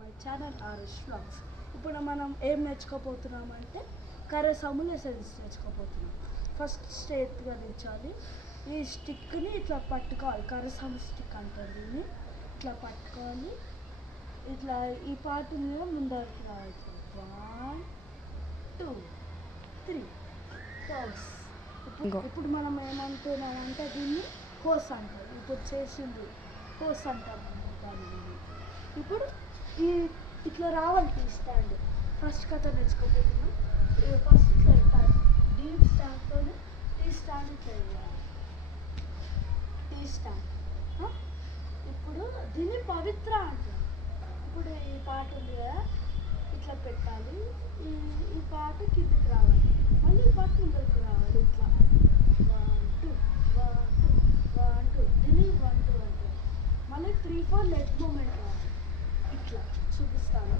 My channel RS vlogs. ఇప్పుడు మనం ఏం నేర్చుకోపోతున్నామంటే కర్రసాములు ఎసెన్స్ నేర్చుకోపోతున్నాం. ఫస్ట్ స్ట్రేట్గా నిల్చోవాలి. ఈ స్టిక్ని ఇట్లా పట్టుకోవాలి. కర్రసాము స్టిక్ అంటారు దీన్ని. ఇట్లా పట్టుకోవాలి. ఇట్లా ఈ పార్ట్ మీద ముందరికి రావాలి. 1 2 3 టోస్. ఇప్పుడు మనం ఏమంటున్నామంటే దీన్ని హోస్ అంటారు. ఇప్పుడు చేసింది హోస్ అంటారు దాన్ని. ఇప్పుడు ఈ ఇట్లా రావాలి టీ స్టాండ్. ఫస్ట్ కథ నేర్చుకోపోతున్నాం. ఫస్ట్ ఇట్లా పెట్టాలి. డీప్ స్టాండ్తో టీ స్టాండ్ ఇట్లా వేయాలి. T stand. ఇప్పుడు దీన్ని పవిత్ర అంటారు. ఇప్పుడు ఈ పాట ఉంది కదా, ఇట్లా పెట్టాలి. ఈ పాట కిందకి రావాలి. మళ్ళీ ఈ పాట ముందరికి రావాలి. ఇట్లా 1 2 1 2 1 2 దీన్ని 1 2 అంటారు. మళ్ళీ 3 4 లెగ్ మూమెంట్ రావాలి. ఇట్లా చూపిస్తాను.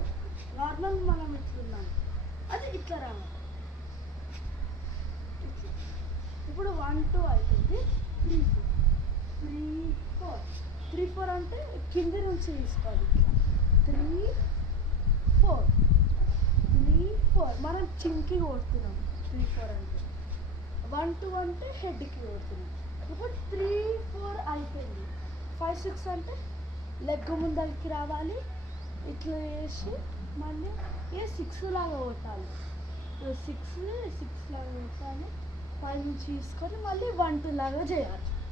నార్మల్ మనం ఇట్లున్నాం, అది ఇట్లా రావాలి. ఇట్లా. ఇప్పుడు 1 2 అవుతుంది. 3 4 3 4 3 4 అంటే కింది నుంచి తీసుకోవాలి. ఇట్లా 3 4 3 4 మనం చింకి కొడుతున్నాం. 3 4 అంటే 1 2 అంటే హెడ్కి కొడుతున్నాం. ఇప్పుడు 3 4 అయిపోయింది. 5 6 అంటే లెగ్ ముందరికి రావాలి. ఇట్లా వేసి మళ్ళీ 6 లాగా కొట్టాలి. 6 లాగా కొట్టాలి. 5 నుంచి తీసుకొని మళ్ళీ 1 2 లాగా చేయాలి.